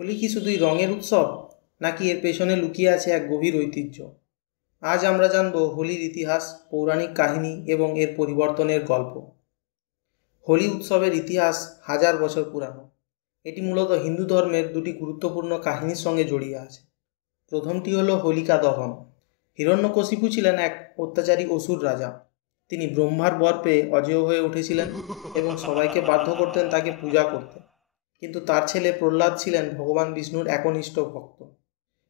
হোলি কি শুধুই রঙের উৎসব, নাকি এর পেছনে লুকিয়ে আছে এক গভীর ঐতিহ্য? আজ আমরা জানব হোলির ইতিহাস, পৌরাণিক কাহিনী এবং এর পরিবর্তনের গল্প। হোলি উৎসবের ইতিহাস হাজার বছর পুরানো। এটি মূলত হিন্দু ধর্মের দুটি গুরুত্বপূর্ণ কাহিনীর সঙ্গে জড়িয়ে আছে। প্রথমটি হলো হোলিকা দহন। হিরণ্যকশিপু ছিলেন এক অত্যাচারী অসুর রাজা। তিনি ব্রহ্মার বর পেয়ে অজেয় হয়ে উঠেছিলেন এবং সবাইকে বাধ্য করতেন তাকে পূজা করতে। কিন্তু তার ছেলে প্রহ্লাদ ছিলেন ভগবান বিষ্ণুর একনিষ্ঠ ভক্ত।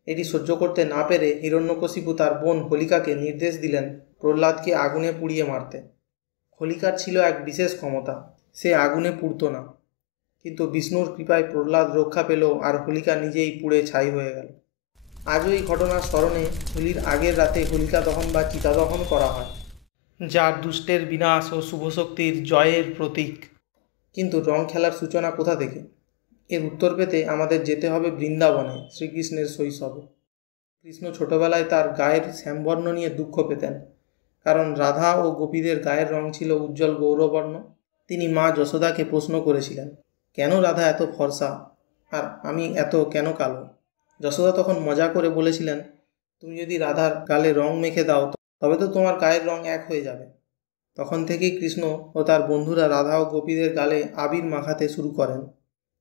এটি সহ্য করতে না পেরে হিরণ্যকশিপু তার বোন হোলিকাকে নির্দেশ দিলেন প্রহ্লাদকে আগুনে পুড়িয়ে মারতে। হোলিকার ছিল এক বিশেষ ক্ষমতা, সে আগুনে পুড়ত না। কিন্তু বিষ্ণুর কৃপায় প্রহ্লাদ রক্ষা পেল আর হোলিকা নিজেই পুড়ে ছাই হয়ে গেল। আজও এই ঘটনার স্মরণে হোলির আগের রাতে হোলিকা দহন বা চিতা দহন করা হয়, যার দুষ্টের বিনাশ ও শুভশক্তির জয়ের প্রতীক। কিন্তু রং খেলার সূচনা কোথা থেকে? এর উত্তর পেতে আমাদের যেতে হবে বৃন্দাবনে, শ্রীকৃষ্ণের শৈশবে। কৃষ্ণ ছোটবেলায় তার গায়ের শ্যামবর্ণ নিয়ে দুঃখ পেতেন, কারণ রাধা ও গোপীদের গায়ের রং ছিল উজ্জ্বল গৌরবর্ণ। তিনি মা যশোদাকে প্রশ্ন করেছিলেন, কেন রাধা এত ফর্সা আর আমি এত কেন কালো? যশোদা তখন মজা করে বলেছিলেন, তুমি যদি রাধার গালে রং মেখে দাও তবে তো তোমার গায়ের রং এক হয়ে যাবে। তখন থেকেই কৃষ্ণ ও তার বন্ধুরা রাধা ও গোপীদের গালে আবির মাখাতে শুরু করেন,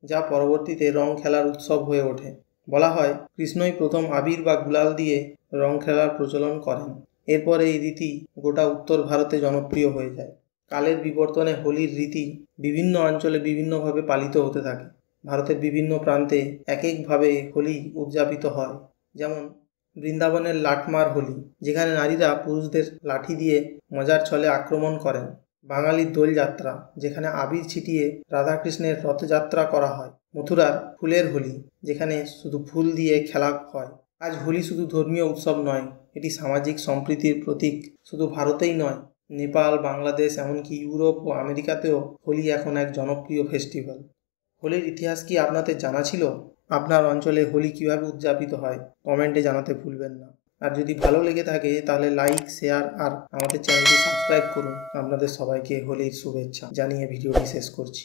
যা পরবর্তীতে রং খেলার উৎসব হয়ে ওঠে। বলা হয় কৃষ্ণই প্রথম আবির বা গুলাল দিয়ে রং খেলার প্রচলন করেন। এরপর এই রীতি গোটা উত্তর ভারতে জনপ্রিয় হয়ে যায়। কালের বিবর্তনে হোলির রীতি বিভিন্ন অঞ্চলে বিভিন্নভাবে পালিত হতে থাকে। ভারতের বিভিন্ন প্রান্তে এক একভাবে হোলি উদযাপিত হয়। যেমন বৃন্দাবনের লাটমার হোলি, যেখানে নারীরা পুরুষদের লাঠি দিয়ে মজার ছলে আক্রমণ করেন। বাঙালির দোলযাত্রা, যেখানে আবির ছিটিয়ে রাধাকৃষ্ণের রথযাত্রা করা হয়। মথুরার ফুলের হোলি, যেখানে শুধু ফুল দিয়ে খেলা হয়। আজ হোলি শুধু ধর্মীয় উৎসব নয়, এটি সামাজিক সম্প্রীতির প্রতীক। শুধু ভারতেই নয়, নেপাল, বাংলাদেশ, এমনকি ইউরোপ ও আমেরিকাতেও হোলি এখন এক জনপ্রিয় ফেস্টিভ্যাল। হোলির ইতিহাস কি আপনাদের জানা ছিল? আপনার অঞ্চলে হোলি কীভাবে উদযাপিত হয় কমেন্টে জানাতে ভুলবেন না। আর যদি ভালো লেগে থাকে তাহলে লাইক, শেয়ার আর আমাদের চ্যানেলটি সাবস্ক্রাইব করুন। আপনাদের সবাইকে হোলির শুভেচ্ছা জানিয়ে ভিডিওটি শেষ করছি।